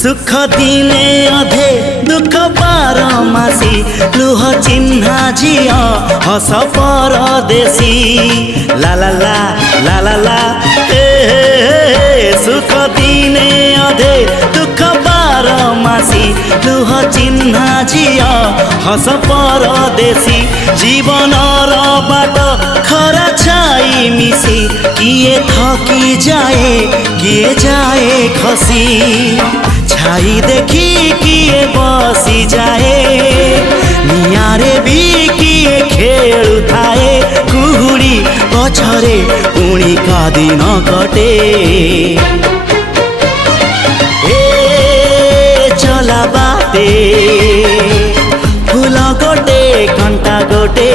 सुख दिने अधे दुख बारमासी लुह चिन्हा झिया हस परदेशी ला ला ला ला ला ला सुख दिने अधे दुख बारमासी लुह चिन्हा झिया हस परदेशी जीवन बाट खरा छाई मिसी किए थकी जाए किए जाए खसी छाई देखी किए बसी जाए नियारे भी किए खेलु थाए कुहुड़ी पछरे पुणी का दिन कटे चला बाटे फूल गोटे घंटा गोटे